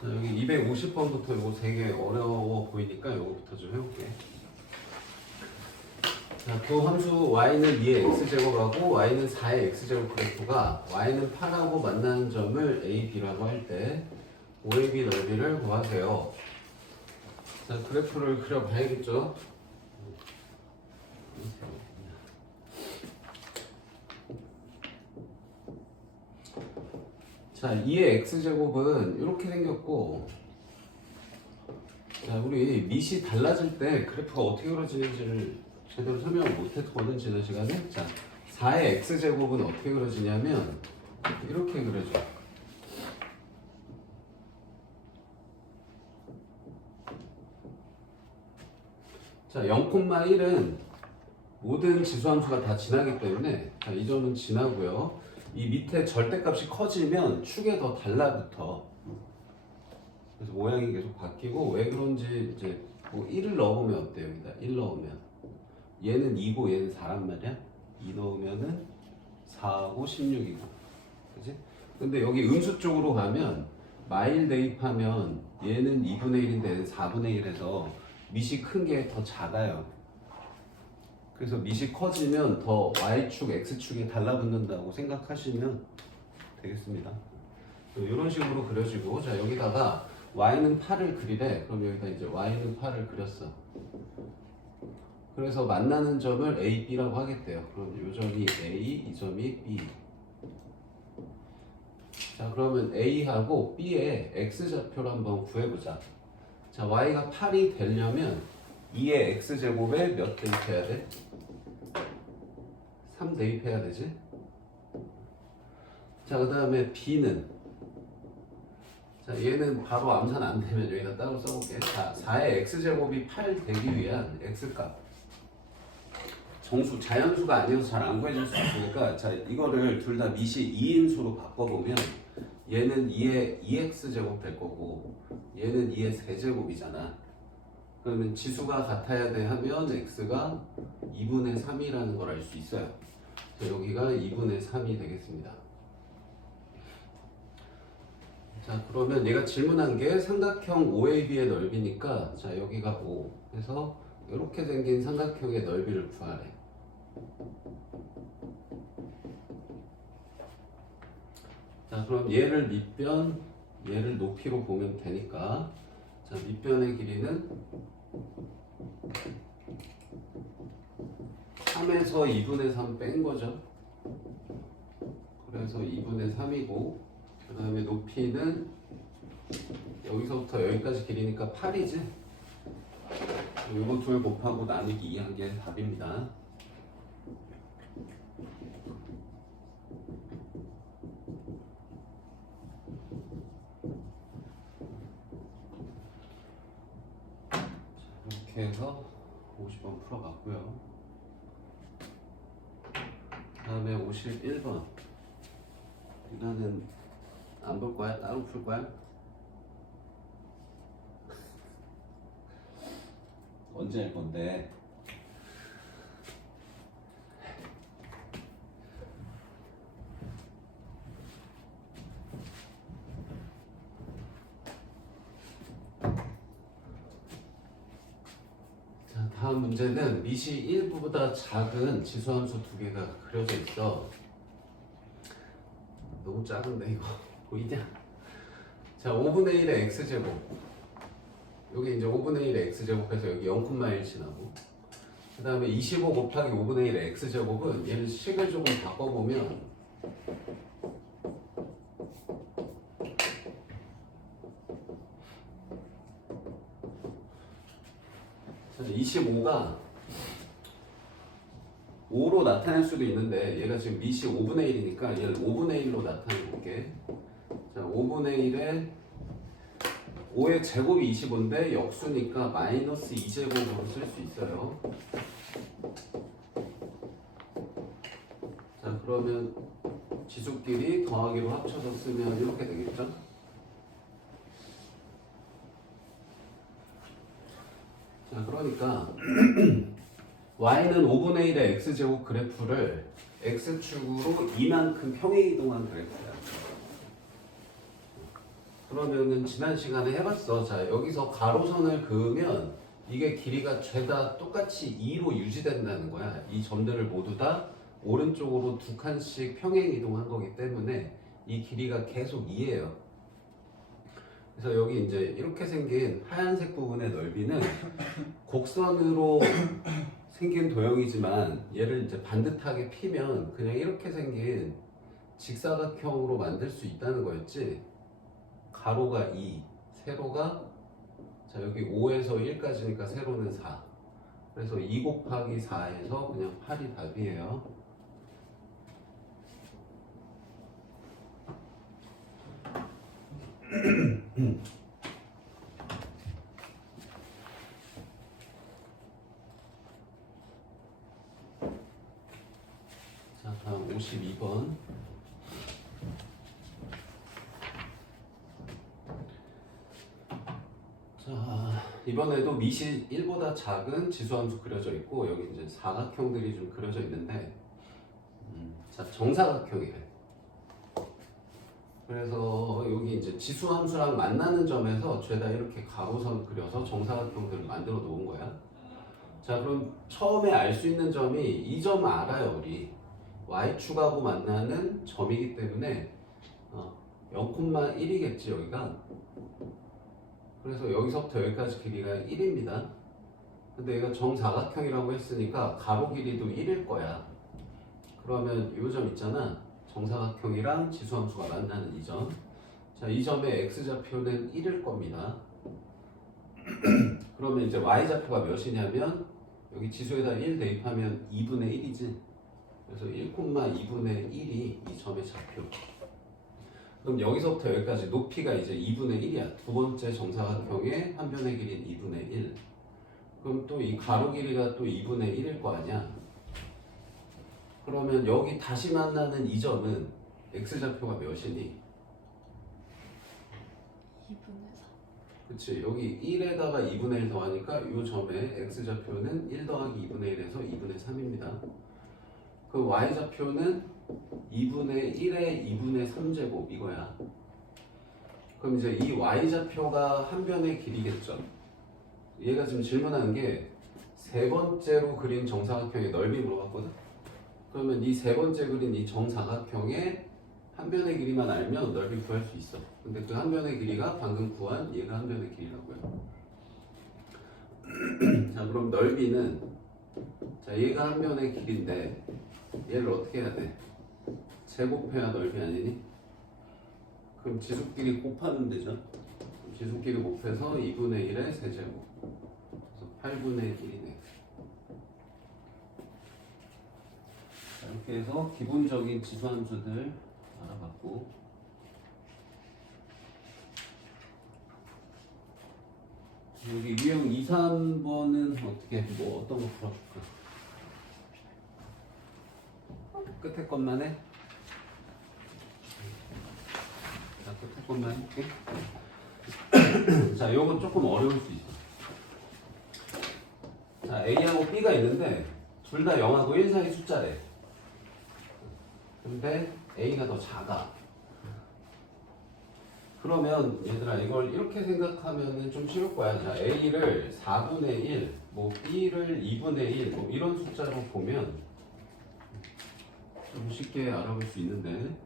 자, 여기 250번부터 이거 되게 어려워 보이니까 이거부터 좀 해볼게. 자, 두 함수 y는 2의 x제곱하고 y는 4의 x제곱 그래프가 y는 8하고 만나는 점을 a, b라고 할 때 OAB 넓이를 구하세요. 자, 그래프를 그려봐야겠죠? 자, 2의 x제곱은 이렇게 생겼고, 자, 우리 밑이 달라질 때 그래프가 어떻게 그려지는지를 제대로 설명을 못했거든, 지난 시간에. 자, 4의 x제곱은 어떻게 그려지냐면 이렇게 그려져. 자, 0,1은 모든 지수함수가 다 지나기 때문에, 자, 이 점은 지나고요. 이 밑에 절대값이 커지면 축에 더 달라붙어. 그래서 모양이 계속 바뀌고, 왜 그런지 이제 뭐 1을 넣으면 어때요? 여기다 1 넣으면 얘는 2고 얘는 4란 말이야. 2 넣으면은 4하고 16이고, 그지? 근데 여기 음수 쪽으로 가면 마일 대입하면 얘는 2분의 1인데 얘는 4분의 1에서 밑이 큰 게 더 작아요. 그래서 밑이 커지면 더 y축, x축에 달라붙는다고 생각하시면 되겠습니다. 이런 식으로 그려지고, 자, 여기다가 y는 8을 그리래. 그럼 여기다 이제 y는 8을 그렸어. 그래서 만나는 점을 a, b라고 하겠대요. 그럼 이 점이 a, 이 점이 b. 자, 그러면 a하고 b의 x좌표를 한번 구해보자. 자, y가 8이 되려면 2의 x제곱에 몇 대입해야 돼? 3 대입해야 되지? 자, 그 다음에 b는, 자, 얘는 바로 암산 안 되면 여기다 따로 써볼게. 자, 4의 x제곱이 8 되기 위한 x값. 정수, 자연수가 아니어서 잘 안 구해질 수 있으니까, 자, 이거를 둘 다 밑이 2인수로 바꿔보면 얘는 2의 2x제곱 될 거고 얘는 2의 세제곱이잖아. 그러면 지수가 같아야 돼 하면 x가 2분의 3이라는 걸 알 수 있어요. 그래서 여기가 2분의 3이 되겠습니다. 자, 그러면 얘가 질문한 게 삼각형 OAB의 넓이니까, 자, 여기가 5 해서 이렇게 생긴 삼각형의 넓이를 구하래. 자, 그럼 얘를 밑변, 얘를 높이로 보면 되니까, 자, 밑변의 길이는 3에서 2분의 3 뺀 거죠. 그래서 2분의 3이고, 그 다음에 높이는 여기서부터 여기까지 길이니까 8이지. 이거 둘 곱하고 나누기 2한 게 답입니다. 이렇게 해서 50번 풀어봤고요. 다음에 51번. 이거는 안 볼 거야? 따로 풀 거야? 언제 할 건데? 자, 다음 문제는 밑이 1보다 작은 지수함수 두 개가 그려져 있어. 너무 작은데 이거 보이냐? 자, 5분의 1의 x제곱. 여기 이제 5분의 1의 x제곱해서 여기 0,1 지나고, 그 다음에 25 곱하기 5분의 1의 x제곱은 얘를 식을 조금 바꿔보면 25가 5로 나타낼 수도 있는데 얘가 지금 밑이 5분의 1이니까 얘를 5분의 1로 나타내 볼게. 자, 5분의 1에 5의 제곱이 25인데 역수니까 마이너스 2제곱으로 쓸 수 있어요. 자, 그러면 지수끼리 더하기로 합쳐서 쓰면 이렇게 되겠죠? 자, 그러니까 y는 5분의 1의 x제곱 그래프를 x축으로 이만큼 평행이동한 그래프야. 그러면은 지난 시간에 해봤어. 자, 여기서 가로선을 그으면 이게 길이가 죄다 똑같이 2로 유지된다는 거야. 이 점들을 모두 다 오른쪽으로 두 칸씩 평행 이동한 거기 때문에 이 길이가 계속 2예요. 그래서 여기 이제 이렇게 생긴 하얀색 부분의 넓이는 곡선으로 생긴 도형이지만 얘를 이제 반듯하게 피면 그냥 이렇게 생긴 직사각형으로 만들 수 있다는 거였지. 가로가 2, 세로가 자 여기 5에서 1까지니까 세로는 4. 그래서 2 곱하기 4에서 그냥 8이 답이에요. 자, 다음 52번. 자, 이번에도 밑이 1보다 작은 지수함수 그려져 있고 여기 이제 사각형들이 좀 그려져 있는데 자, 정사각형이래. 그래서 여기 이제 지수함수랑 만나는 점에서 죄다 이렇게 가로선 그려서 정사각형들을 만들어 놓은 거야. 자, 그럼 처음에 알 수 있는 점이 이 점 알아요, 우리. y축하고 만나는 점이기 때문에 0,1이겠지, 여기가. 그래서 여기서부터 여기까지 길이가 1입니다. 근데 얘가 정사각형이라고 했으니까 가로 길이도 1일 거야. 그러면 이 점 있잖아. 정사각형이랑 지수함수가 만나는 이 점. 자, 이 점의 x좌표는 1일 겁니다. 그러면 이제 y좌표가 몇이냐면 여기 지수에다 1 대입하면 2분의 1이지. 그래서 1,2분의 1이 이 점의 좌표. 그럼 여기서부터 여기까지 높이가 이제 2분의 1이야. 두 번째 정사각형의 한 변의 길이는 2분의 1. 그럼 또 이 가로 길이가 또 2분의 1일 거 아니야. 그러면 여기 다시 만나는 이 점은 x좌표가 몇이니? 2분의 4. 그치, 여기 1에다가 2분의 1 더하니까 이 점의 x좌표는 1 더하기 2분의 1에서 2분의 3입니다. 그 y좌표는 2분의 1에 2분의 3제곱 이거야. 그럼 이제 이 y좌표가 한 변의 길이겠죠. 얘가 지금 질문하는 게 세 번째로 그린 정사각형의 넓이 물어봤거든. 그러면 이 세 번째 그린 이 정사각형의 한 변의 길이만 알면 넓이 구할 수 있어. 근데 그 한 변의 길이가 방금 구한 얘가 한 변의 길이라고요. 자, 그럼 넓이는 자 얘가 한 변의 길인데 얘를 어떻게 해야 돼? 제곱해야 넓이 아니니? 그럼 지수끼리 곱하면 되죠. 지수끼리 곱해서 2분의 1의 세제곱. 그래서 8분의 1이네. 이렇게 해서 기본적인 지수함수들 알아봤고, 여기 유형 2, 3번은 어떻게 뭐 어떤 거 풀어볼까? 끝에 것만 해? 자, 끝에 것만 해볼게. 자, 요건 조금 어려울 수 있어. 자, A하고 B가 있는데 둘 다 0하고 1 사이 숫자래. 근데 A가 더 작아. 그러면 얘들아 이걸 이렇게 생각하면 좀 쉬울 거야. 자, A를 4분의 1, 뭐 B를 2분의 1, 뭐 이런 숫자로 보면 좀 쉽게 알아볼 수 있는데,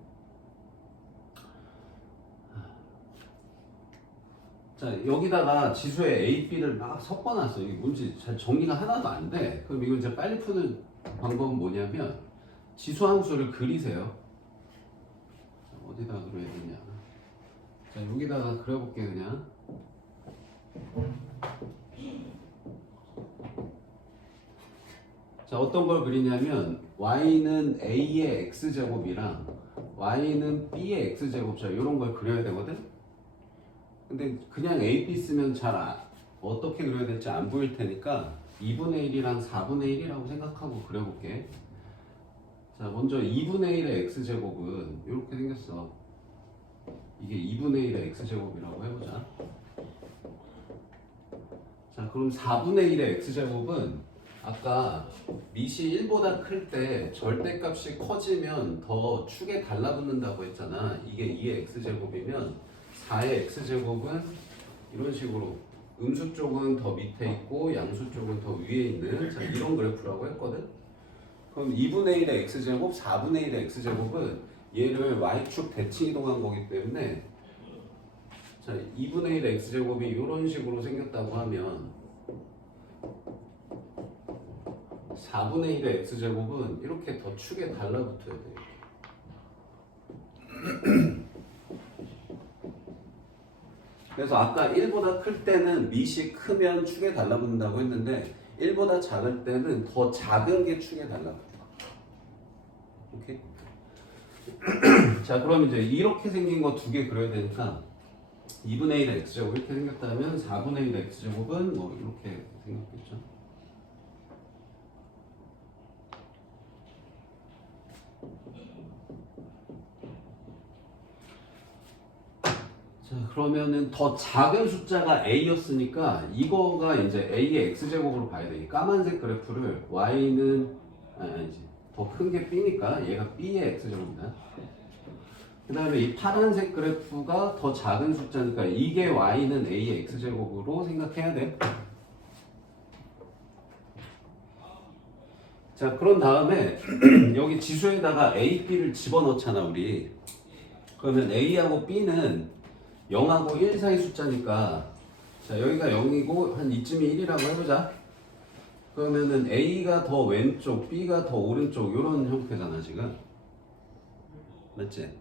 자 여기다가 지수에 A, B를 막 섞어놨어. 이게 뭔지 잘 정리가 하나도 안 돼. 그럼 이거 이제 빨리 푸는 방법은 뭐냐면 지수함수를 그리세요. 어디다 그려야 되냐? 자 여기다가 그려볼게 그냥. 자 어떤 걸 그리냐면 y는 a의 x제곱이랑 y는 b의 x제곱, 자 이런 걸 그려야 되거든. 근데 그냥 a, b 쓰면 어떻게 그려야 될지 안 보일 테니까 2분의 1이랑 4분의 1이라고 생각하고 그려볼게. 자 먼저 2분의 1의 x제곱은 이렇게 생겼어. 이게 2분의 1의 x제곱이라고 해보자. 자 그럼 4분의 1의 x제곱은 아까 밑이 1보다 클 때 절대값이 커지면 더 축에 달라붙는다고 했잖아. 이게 2의 x제곱이면 4의 x제곱은 이런 식으로 음수 쪽은 더 밑에 있고 양수 쪽은 더 위에 있는 자, 이런 그래프라고 했거든. 그럼 2분의 1의 x제곱, 4분의 1의 x제곱은 얘를 y축 대칭 이동한 거기 때문에 자, 2분의 1의 x제곱이 이런 식으로 생겼다고 하면 4분의 1의 x제곱은 이렇게 더 축에 달라붙어야 돼요. 그래서 아까 1보다 클 때는 밑이 크면 축에 달라붙는다고 했는데 1보다 작을 때는 더 작은 게 축에 달라붙어. 오케이? 자, 그럼 이제 이렇게 생긴 거 두 개 그려야 되니까 2분의 1의 x제곱 이렇게 생겼다면 4분의 1의 x제곱은 뭐 이렇게 생겼겠죠. 자, 그러면은 더 작은 숫자가 a였으니까 이거가 이제 a의 x제곱으로 봐야 돼. 이 까만색 그래프를 y는 아니지. 더 큰 게 b니까 얘가 b의 x제곱이다. 그 다음에 이 파란색 그래프가 더 작은 숫자니까 이게 y는 a의 x제곱으로 생각해야 돼. 자, 그런 다음에 여기 지수에다가 a, b를 집어넣잖아 우리. 그러면 a하고 b는 0하고 1 사이 숫자니까 자, 여기가 0이고 한 이쯤이 1이라고 해보자. 그러면은 a가 더 왼쪽, b가 더 오른쪽 이런 형태잖아 지금. 맞지?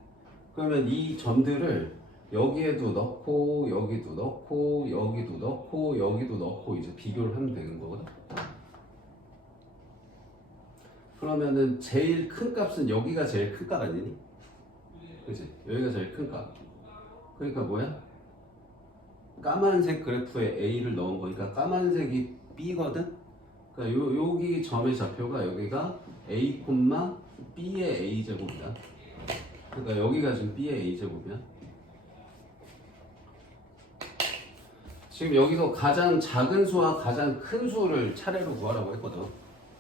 그러면 이 점들을 여기에도 넣고 여기도 넣고 여기도 넣고 여기도 넣고 이제 비교를 하면 되는 거거든. 그러면은 제일 큰 값은 여기가 제일 큰 값 아니니? 그치? 여기가 제일 큰 값. 그러니까 뭐야? 까만색 그래프에 a를 넣은 거니까 까만색이 b거든? 그러니까 여기 점의 좌표가 여기가 a, b의 a제곱이다. 그러니까 여기가 지금 b의 a제곱이야. 지금 여기서 가장 작은 수와 가장 큰 수를 차례로 구하라고 했거든.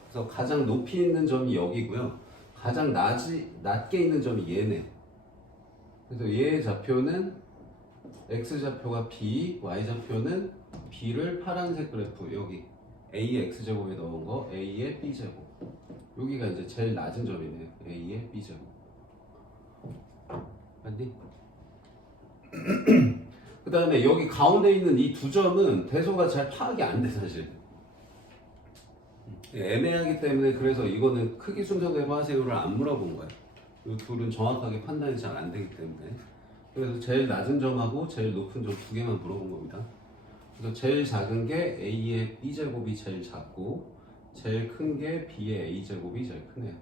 그래서 가장 높이 있는 점이 여기고요. 가장 낮게 있는 점이 얘네. 그래서 얘의 좌표는 x좌표가 b, y좌표는 b를 파란색 그래프 여기 a의 x제곱에 넣은 거 a의 b제곱. 여기가 이제 제일 낮은 점이네요. a의 b제곱. 맞니? 그 다음에 여기 가운데 있는 이 두 점은 대소가 잘 파악이 안 돼 사실. 애매하기 때문에 그래서 이거는 크기 순서대로 하세요를 안 물어본 거야. 이 둘은 정확하게 판단이 잘 안 되기 때문에. 그래서 제일 낮은 점하고 제일 높은 점 두 개만 물어본 겁니다. 그래서 제일 작은 게 a의 b제곱이 제일 작고 제일 큰 게 b의 a제곱이 제일 크네요.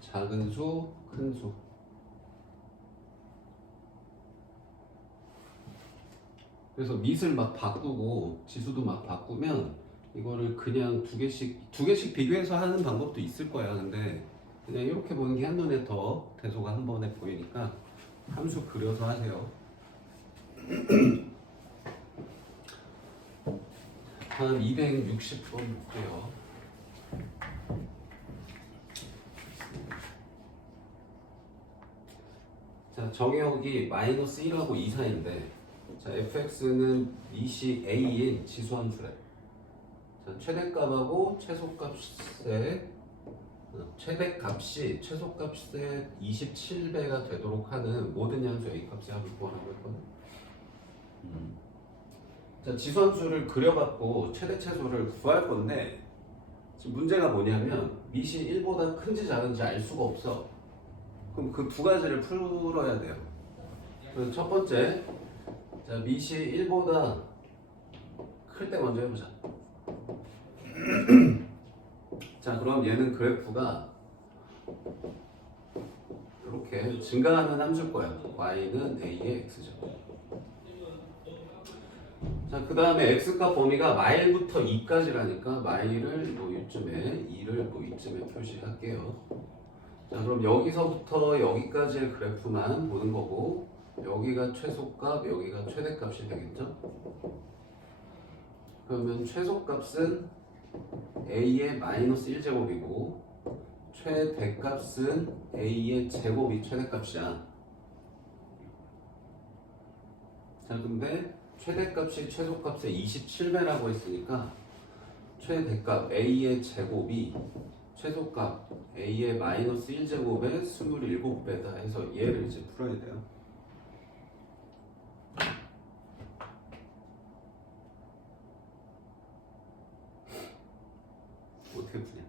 작은 수, 큰 수. 그래서 밑을 막 바꾸고 지수도 막 바꾸면 이거를 그냥 두 개씩 비교해서 하는 방법도 있을 거야. 근데 그냥 이렇게 보는 게 한눈에 더 대소가 한 번에 보이니까 함수 그려서 하세요. 다음 260번 볼게요. 자, 정의역이 마이너스 1하고 2 사이인데 자, fx는 밑이 a인 지수함수래. 자, 최대값하고 최대값이 최소값의 27배가 되도록 하는 모든 양수 a 값의 합을 구하라고 했거든. 자, 지수함수를 그려갖고 최대 최소를 구할 건데 지금 문제가 뭐냐면 밑이 1보다 큰지 작은지 알 수가 없어. 그럼 그 두 가지를 풀어야 돼요. 그래서 첫 번째, 자, 밑이 1보다 클 때 먼저 해보자. 자, 그럼 얘는 그래프가 이렇게 증가하는 함수일 거야. y는 a의 x제곱. 자, 그 다음에 x값 범위가 마일부터 2까지라니까 마일을 뭐 이쯤에 2를 뭐 이쯤에 표시할게요. 자, 그럼 여기서부터 여기까지의 그래프만 보는 거고 여기가 최소값, 여기가 최대값이 되겠죠? 그러면 최소값은 a의 마이너스 1제곱이고 최대값은 a의 제곱이 최대값이야. 자, 근데 최대값이 최소값의 27배라고 했으니까 최대값 a의 제곱이 최소값 a의 마이너스 1제곱의 27배다 해서 얘를 이제 풀어야 돼요. 어떻게 푸냐?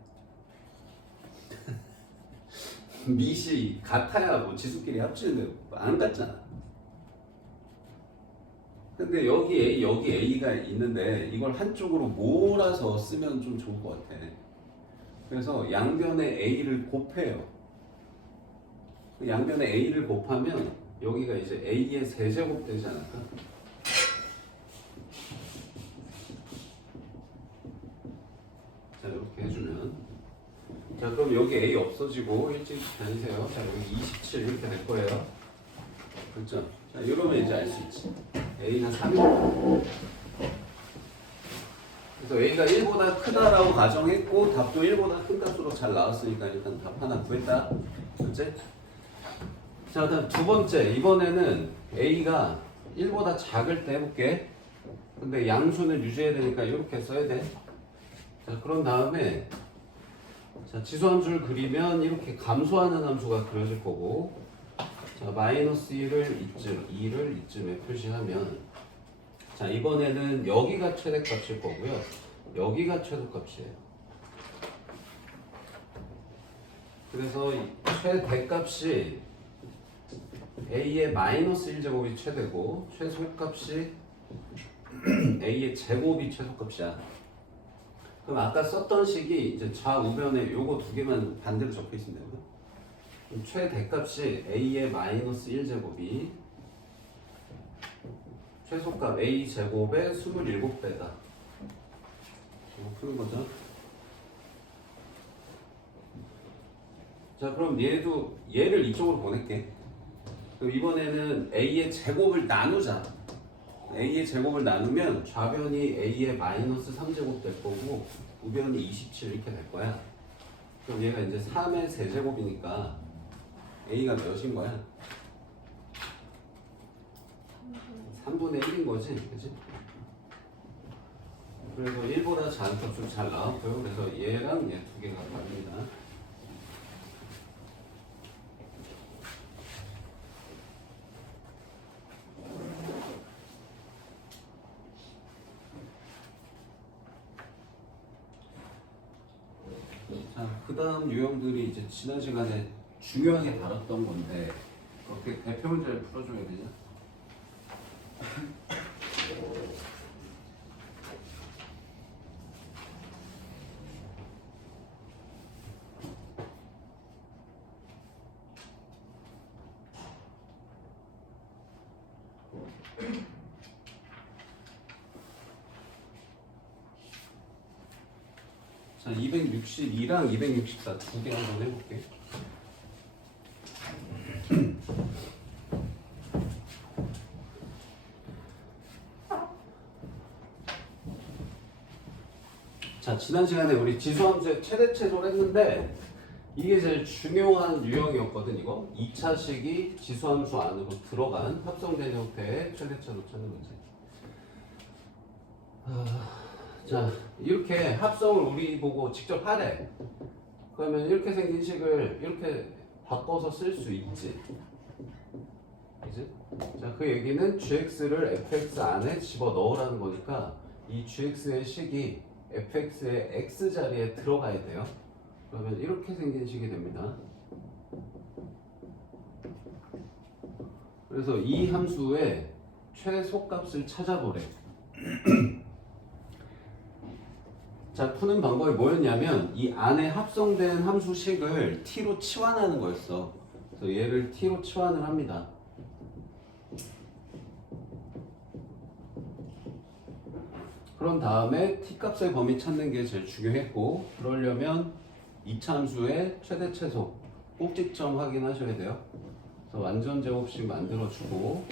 밑이 같아야 뭐 지수끼리 합치는데 안 같잖아. 근데 여기 A, 여기 A가 있는데 이걸 한쪽으로 몰아서 쓰면 좀 좋을 것 같아. 그래서 양변에 A를 곱해요. 양변에 A를 곱하면 여기가 이제 A의 세제곱 되지 않을까? 자, 이렇게 해주면, 자, 그럼 여기 A 없어지고 일찍 다니세요. 자, 여기 27 이렇게 될 거예요. 그렇죠? 자, 이러면 이제 알 수 있지. A는 3이고, 그래서 A가 1보다 크다라고 가정했고 답도 1보다 큰 값으로 잘 나왔으니까 일단 답 하나 구했다. 그렇지? 자, 다음 두 번째. 이번에는 A가 1보다 작을 때 해볼게. 근데 양수는 유지해야 되니까 이렇게 써야 돼. 자, 그런 다음에 자, 지수함수를 그리면 이렇게 감소하는 함수가 그려질 거고, 자, 마이너스 1을 이쯤, 2를 이쯤에 표시하면, 자, 이번에는 여기가 최대값일 거고요. 여기가 최소값이에요. 그래서 이 최대값이 a의 마이너스 1제곱이 최대고, 최소값이 a의 제곱이 최소값이야. 그럼 아까 썼던 식이 이제 좌우변에 요거 두 개만 반대로 적혀 있으면 되고, 최대값이 a의 마이너스 1제곱이 최소값 a 제곱의 27배다. 이거 푸는 거죠. 자, 그럼 얘를 이쪽으로 보낼게. 그럼 이번에는 a의 제곱을 나누자. a의 제곱을 나누면 좌변이 a의 마이너스 3제곱 될 거고 우변이 27 이렇게 될 거야. 그럼 얘가 이제 3의 세제곱이니까 a가 몇인 거야? 3분의 1인 거지, 그치? 그래서 1보다 작은 값으로 잘 나왔고요. 그래서 얘랑 얘 두 개가 답입니다. 자, 그 다음 유형들이 이제 지난 시간에 중요하게 다뤘던 건데 어떻게 대표 문제를 풀어줘야 되냐? 자, 262랑 264 두 개 한번 해볼게. 자, 지난 시간에 우리 지수함수의 최대 최소를 했는데 이게 제일 중요한 유형이었거든. 이거 2차식이 지수함수 안으로 들어간 합성된 형태의 최대 최소 찾는 거지. 자, 이렇게 합성을 우리 보고 직접 하래. 그러면 이렇게 생긴 식을 이렇게 바꿔서 쓸 수 있지. 그지? 자, 그 얘기는 gx를 fx 안에 집어 넣으라는 거니까 이 gx의 식이 fx의 x 자리에 들어가야 돼요. 그러면 이렇게 생긴 식이 됩니다. 그래서 이 함수의 최소값을 찾아보래. 자, 푸는 방법이 뭐였냐면 이 안에 합성된 함수식을 t로 치환하는 거였어. 그래서 얘를 t로 치환을 합니다. 그런 다음에 t값의 범위 찾는 게 제일 중요했고, 그러려면 2차 함수의 최대 최소 꼭지점 확인하셔야 돼요. 그래서 완전 제곱식 만들어주고,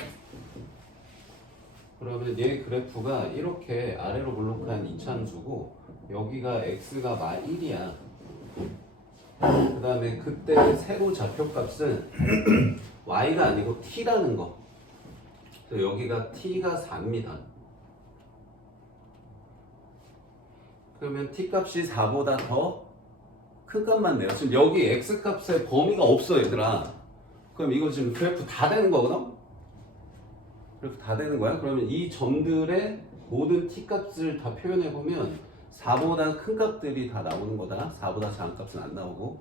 그러면 얘 그래프가 이렇게 아래로 블록한 2차 함수고 여기가 x가 마 1이야. 그 다음에 그때 세로 좌표값은 y가 아니고 t라는 거. 또 여기가 t가 4입니다. 그러면 t 값이 4보다 더 큰 값만 내요. 지금 여기 x 값의 범위가 없어 얘들아. 그럼 이거 지금 그래프 다 되는 거거든? 그래프 다 되는 거야. 그러면 이 점들의 모든 t 값을 다 표현해보면 4보다 큰 값들이 다 나오는 거다. 4보다 작은 값은 안 나오고.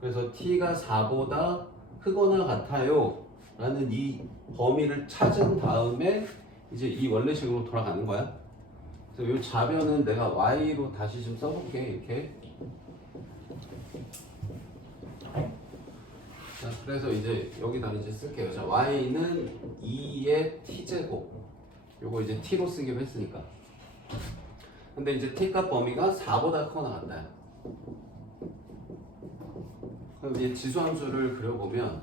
그래서 t가 4보다 크거나 같아요 라는 이 범위를 찾은 다음에 이제 이 원래식으로 돌아가는 거야. 그래서 이 좌변은 내가 y로 다시 좀 써볼게. 이렇게. 자, 그래서 이제 여기다 이제 쓸게요. 자, y는 2의 t제곱. 요거 이제 t로 쓰기로 했으니까. 근데 이제 t값 범위가 4보다 크거나 같다. 그럼 이제 지수함수를 그려보면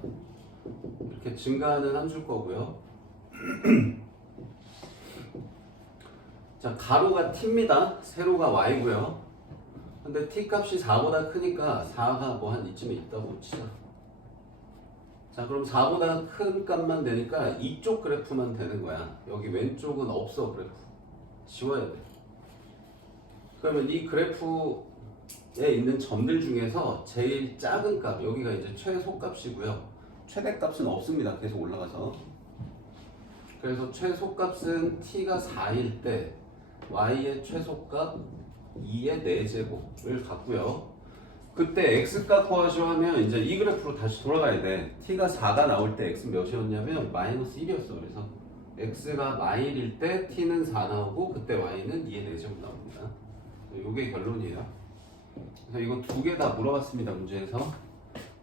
이렇게 증가하는 함수일 거고요. 자, 가로가 t입니다. 세로가 y고요. 근데 t 값이 4보다 크니까 4가 뭐 한 이쯤에 있다고 치자. 자, 그럼 4보다 큰 값만 되니까 이쪽 그래프만 되는 거야. 여기 왼쪽은 없어. 그래프 지워야 돼. 그러면 이 그래프에 있는 점들 중에서 제일 작은 값, 여기가 이제 최소값이고요. 최대값은 없습니다. 계속 올라가서. 그래서 최소값은 t가 4일 때 y의 최소값 2의 4제곱을 갖고요. 그때 x값 구하시면 이제 이 그래프로 다시 돌아가야 돼. t가 4가 나올 때 x 몇이었냐면 마이너스 1이었어. 그래서 x가 마일일 때 t는 4 나오고 그때 y는 2의 4제곱 나옵니다. 이게 결론이에요. 그래서 이거 두 개 다 물어봤습니다. 문제에서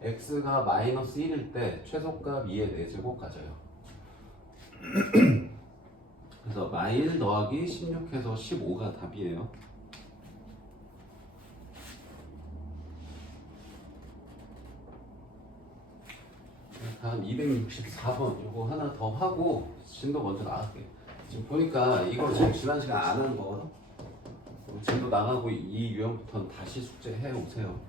x가 마이너스 1일 때 최소값 2의 4제곱 가져요. 그래서 마일 더하기 16해서 15가 답이에요. 다음 264번 이거 하나 더 하고 진도 먼저 나갈게. 지금 보니까 이거 지금 지난 시간 안 하는 거거든. 진도 나가고 이 유형부터는 다시 숙제해 오세요.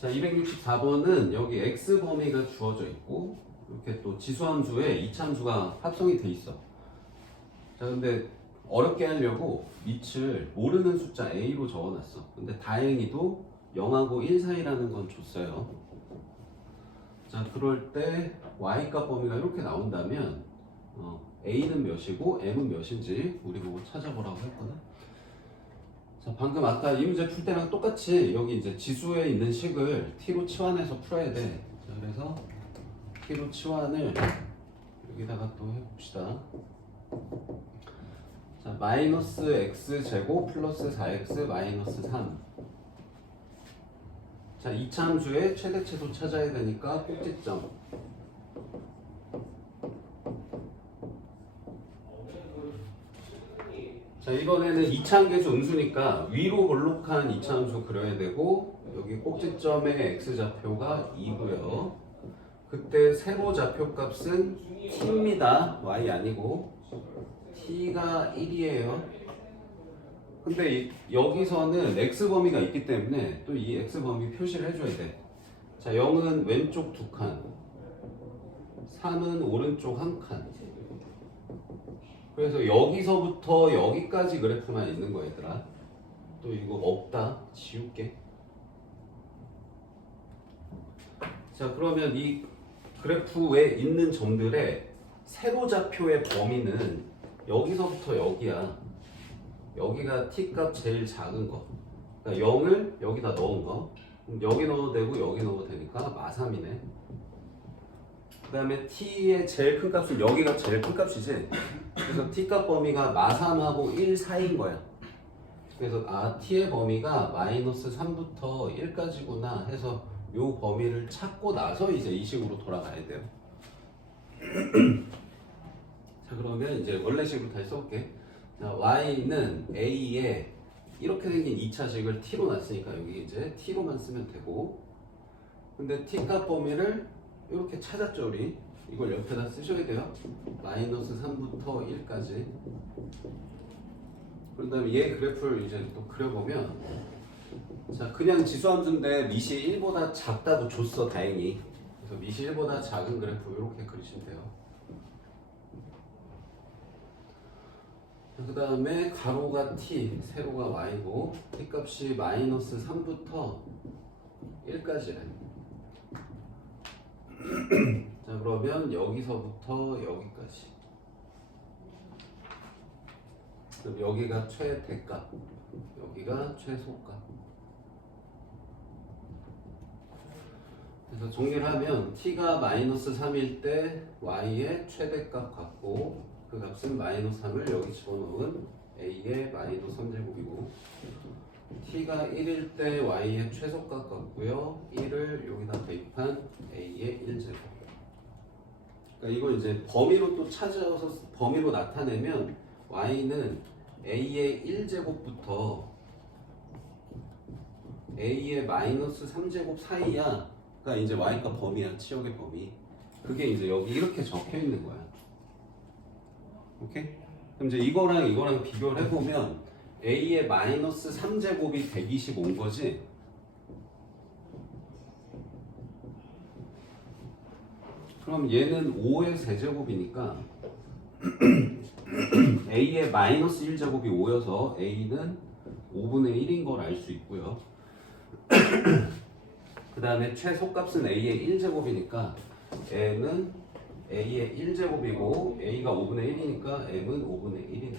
자, 264번은 여기 x 범위가 주어져 있고 이렇게 또 지수함수에 이차함수가 합성이 돼 있어. 자, 근데 어렵게 하려고 밑을 모르는 숫자 a로 적어놨어. 근데 다행히도 0하고 1 사이라는 건 줬어요. 자, 그럴 때 y값 범위가 이렇게 나온다면 a는 몇이고 m은 몇인지 우리 보고 찾아보라고 했거든. 자, 방금 아까 이 문제 풀 때랑 똑같이 여기 이제 지수에 있는 식을 t로 치환해서 풀어야 돼. 자, 그래서 t로 치환을 여기다가 또 해봅시다. 자, 마이너스 x 제곱 플러스 4x 마이너스 3. 자, 이차함수의 최대치도 찾아야 되니까 꼭지점. 자, 이번에는 이차함계수 음수니까 위로 볼록한 이차함수 그려야 되고 여기 꼭지점의 x좌표가 2고요. 그때 세로 좌표값은 t입니다. y 아니고 t가 1이에요. 근데 여기서는 x범위가 있기 때문에 또 이 x범위 표시를 해줘야 돼. 자, 0은 왼쪽 2칸, 3은 오른쪽 1칸. 그래서 여기서부터 여기까지 그래프만 있는 거 얘들아. 또 이거 없다. 지울게. 자, 그러면 이 그래프에 있는 점들의 세로좌표의 범위는 여기서부터 여기야. 여기가 t값 제일 작은 거. 그러니까 0을 여기다 넣은 거. 그럼 여기 넣어도 되고 여기 넣어도 되니까 마3이네. 그 다음에 t의 제일 큰 값은 여기가 제일 큰 값이지. 그래서 t값 범위가 마3하고 1 사이인 거야. 그래서 t의 범위가 마이너스 3부터 1까지구나 해서 요 범위를 찾고 나서 이제 이 식으로 돌아가야 돼요. 자, 그러면 이제 원래식으로 다시 써볼게. 자, y는 a에 이렇게 생긴 2차식을 t로 놨으니까 여기 이제 t로만 쓰면 되고, 근데 t값 범위를 이렇게 찾았죠. 우리 이걸 옆에다 쓰셔야 돼요. 마이너스 3부터 1까지. 그 다음에 얘 그래프를 이제 또 그려보면 자, 그냥 지수함수인데 밑이 1보다 작다고 줬어, 다행히. 그래서 밑이 1보다 작은 그래프 이렇게 그리시면 돼요. 그 다음에 가로가 t, 세로가 y고 t 값이 마이너스 3부터 1까지래. 자, 그러면 여기서부터 여기까지. 그럼 여기가 최대값, 여기가 최소값. 그래서 정리를 하면 t가 마이너스 3일 때 y의 최대값 같고 그 값은 마이너스 3을 여기 집어넣은 a의 마이너스 3제곱이고 t가 1일 때 y의 최소값 같고요 1을 여기다 대입한 a의 1제곱. 그러니까 이걸 이제 범위로 또 찾아서 범위로 나타내면 y는 a의 1제곱부터 a의 마이너스 3제곱 사이야. 그러니까 이제 y가 범위야, 치역의 범위. 그게 이제 여기 이렇게 적혀 있는 거야. 오케이? 그럼 이제 이거랑 비교를 해보면 a의 마이너스 3제곱이 125인 거지. 그럼 얘는 5의 세제곱이니까 a의 마이너스 1제곱이 5여서 a는 5분의 1인 걸 알 수 있고요. 그 다음에 최소값은 a의 1제곱이니까 m은 a의 1제곱이고 a가 5분의 1이니까 m은 5분의 1이네.